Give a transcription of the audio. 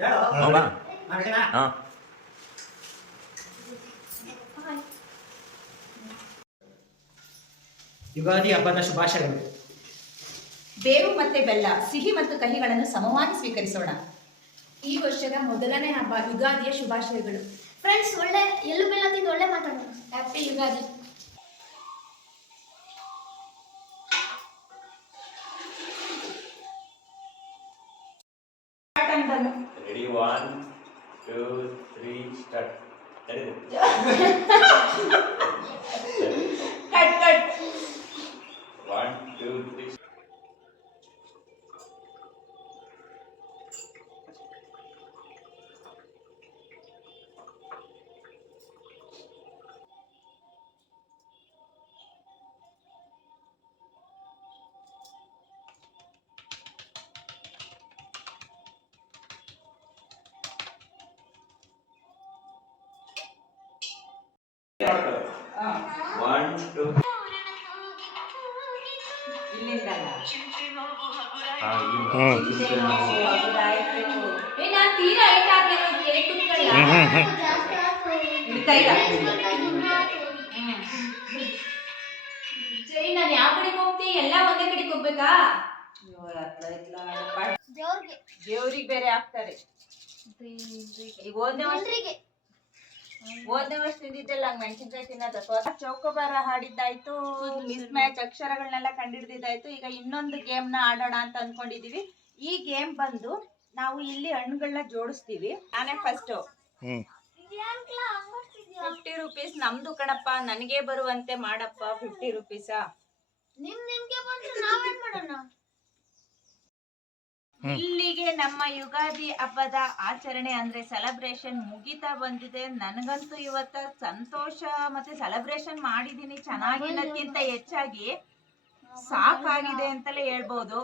ಹೌದಾ? ಮಾಡ್ತೀರಾ? ಹಾಂ. ಯುಗಾದಿ ಹಬ್ಬದ ಶುಭಾಶಯಗಳು. ಬೇವು ಮತ್ತೆ ಬೆಲ್ಲ ಸಿಹಿ ಮತ್ತು ಕಹಿಗಳನ್ನು ಸಮವಾಗಿ ಸ್ವೀಕರಿಸೋಣ. ಈ ವರ್ಷದ ಮೊದಲನೇ ಹಬ್ಬ ಯುಗಾದಿಯ ಶುಭಾಶಯಗಳು. ಫ್ರೆಂಡ್ಸ್ ಒಳ್ಳೆ ಎಲ್ಲೂ ಬೆಲ್ಲ ತಿಂದು ಒಳ್ಳೆ ಮಾತಾಡೋಣ. Happy Yugadi. Ready? One, two, three, start. That is it. One two ಸರಿ ನಾನು ಯಾವ ಕಡೆಗೆ ಹೋಗ್ತೀನಿ ಎಲ್ಲ ಒಂದೇ ಕಡೆಗೆ ಹೋಗ್ಬೇಕಾ? ದೇವ್ರಿಗೆ ದೇವ್ರಿಗೆ ಬೇರೆ ಆಗ್ತಾರೆ. ಈಗ ಓದನೇ ಓದನೇ ವರ್ಷ ತಿಂದಿದ್ದೆಲ್ಲ ಹಂಗ್ ಮೆಣಸಿನ್ಕಾಯಿ ತಿನ್ನದ. ಚೌಕೋಬಾರ ಹಾಡಿದ್ದಾಯ್ತು. ಮಿಸ್ ಮ್ಯಾಚ್ ಅಕ್ಷರಗಳನ್ನೆಲ್ಲ ಕಂಡಿಡ್ದಿದ್ದಾಯ್ತು. ಈಗ ಇನ್ನೊಂದು ಗೇಮ್ನ ಆಡೋಣ ಅಂತ ಅನ್ಕೊಂಡಿದೀವಿ. ಈ ಗೇಮ್ ಬಂದು ನಾವು ಇಲ್ಲಿ ಹಣ್ಣುಗಳನ್ನ ಜೋಡಿಸ್ತೀವಿ. ನಾನೇ ಫಸ್ಟ್? ಫಿಫ್ಟಿ ರುಪೀಸ್ ನಮ್ದು ಕಣಪ್ಪ. ನನಗೆ ಬರುವಂತೆ ಮಾಡಪ್ಪ ಫಿಫ್ಟಿ ರುಪೀಸಾ ನಮ್ಮ ಯುಗಾದಿ ಹಬ್ಬದ ಆಚರಣೆ ಅಂದ್ರೆ ಸೆಲೆಬ್ರೇಷನ್ ಮುಗಿತಾ ಬಂದಿದೆ. ನನಗಂತೂ ಇವತ್ತ ಸಂತೋಷ ಮತ್ತೆ ಸೆಲೆಬ್ರೇಷನ್ ಮಾಡಿದೀನಿ. ಚೆನ್ನಾಗಿರೋದ್ಕಿಂತ ಹೆಚ್ಚಾಗಿ ಸಾಕಾಗಿದೆ ಅಂತಲೇ ಹೇಳ್ಬೋದು.